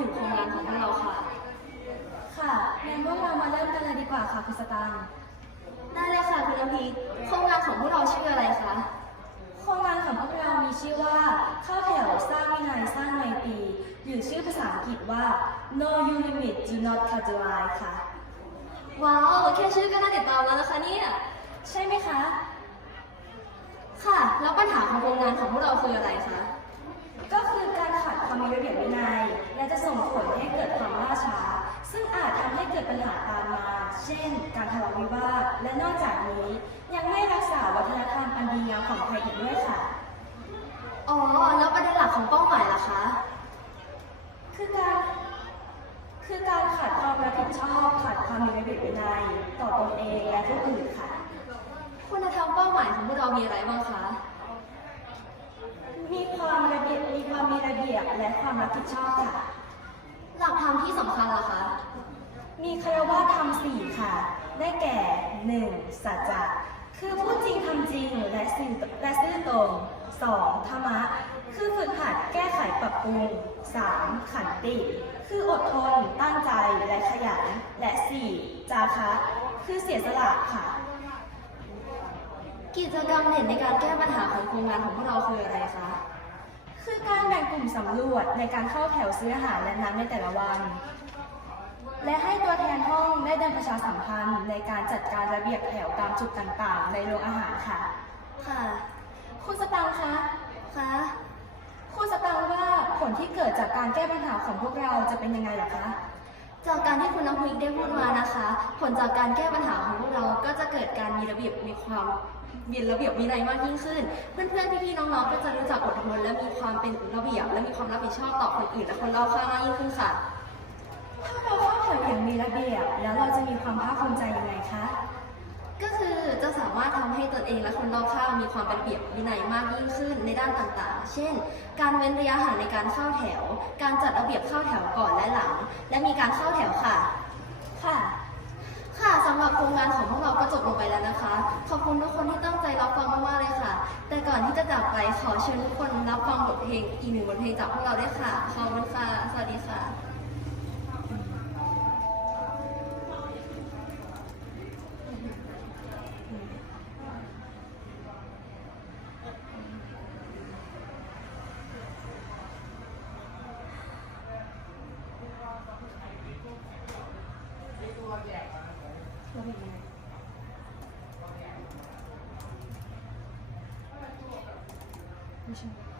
ถึงโครงงานของพวกเราค่ะ ค่ะงั้นพวกเรามาเริ่มกันเลยดีกว่าค่ะคุณสตางค์ได้เลยค่ะคุณน้ำพีโครงงานของพวกเราชื่ออะไรคะ โครงงานของพวกเรามีชื่อว่าเข้าแถวสร้างวินัยสร้างไมตรีหรือชื่อภาษาอังกฤษว่า No You Limit Do Not Cut the Line ค่ะ ว้าว แค่ชื่อก็น่าติดตามแล้วนะคะเนี่ย ใช่ไหมคะ ค่ะ แล้วปัญหาของโครงงานของพวกเราคืออะไรคะ ก็คือการขาด ความมีระเบียบวินัย และจะส่งผลให้เกิดความล่าช้า ซึ่งอาจทำให้เกิดปัญหาตามมา เช่น การทะเลาะวิวาท และนอกจากนี้ ยังไม่รักษาวัฒนธรรมอันดีงามของไทยอีกด้วยค่ะ อ๋อ แล้วประเด็นหลักของเป้าหมายล่ะคะ คือการคือการขาดความรับผิดชอบขาดความมีระเบียบวินัยต่อตนเองและผู้อื่นค่ะ คุณธรรมเป้าหมายของพวกเรามีอะไรบ้างคะ มีความระเบียบ มีความมีระเบียบ และความรับผิดชอบค่ะ หลักธรรมที่สำคัญล่ะคะ มีคารวะธรรมสี่ค่ะ ได้แก่หนึ่งสัจจะคือพูดจริงทำจริงและซื่อและซื่อตรงสองธรรมะ คือฝึกหัดแก้ไขปรับปรุงสามขันติ คืออดทน ตั้งใจและขยัน และสี่จาคะ คือเสียสละค่ะ กิจกรรมเด่นในการแก้ปัญหาของโครงงานของพวกเราคืออะไรคะ คือการแบ่งกลุ่มสำรวจในการเข้าแถวซื้ออาหารและน้ำในแต่ละวัน และให้ตัวแทนห้องได้เดินประชาสัมพันธ์ในการจัดการระเบียบแถวตามจุดต่างๆ ในโรงอาหารค่ะ ค่ะ คุณสตังค์คะคะคุณสตังค์ว่าผลที่เกิดจากการแก้ปัญหาของพวกเราจะเป็นยังไงล่ะคะ จากการที่คุณน้ำพริกได้พูดมานะคะ ผลจากการแก้ปัญหาของพวกเราก็จะเกิดการมีระเบียบมีความ มีระเบียบวินัยมากยิ่งขึ้น เพื่อนๆพี่ๆน้องๆ ก็จะรู้จักอดทนและมีความเป็นระเบียบ และมีความรับผิดชอบต่อคนอื่นและคนรอบข้างมากยิ่งขึ้นค่ะ ถ้าเราเข้าแถวอย่างมีระเบียบ แล้วเราจะมีความภาคภูมิใจยังไงคะ ก็คือจะสามารถทำให้ตนเองและคนรอบข้างมีความเป็นระเบียบวินัยมากยิ่งขึ้นในด้านต่างๆ เช่น การเว้นระยะห่างในการเข้าแถว การจัดระเบียบเข้าแถวก่อนและหลัง และมีการเข้าแถวค่ะ ค่ะ ค่ะสำหรับโครงงานของพวกเรา ขอบคุณทุกคนที่ตั้งใจรับฟังมากๆเลยค่ะ แต่ก่อนที่จะจากไปขอเชิญทุกคนรับฟังบทเพลงอีกหนึ่งบทเพลงจากพวกเราด้วยค่ะ ขอบคุณค่ะ สวัสดีค่ะระเบียบยังไง ไม่ใช่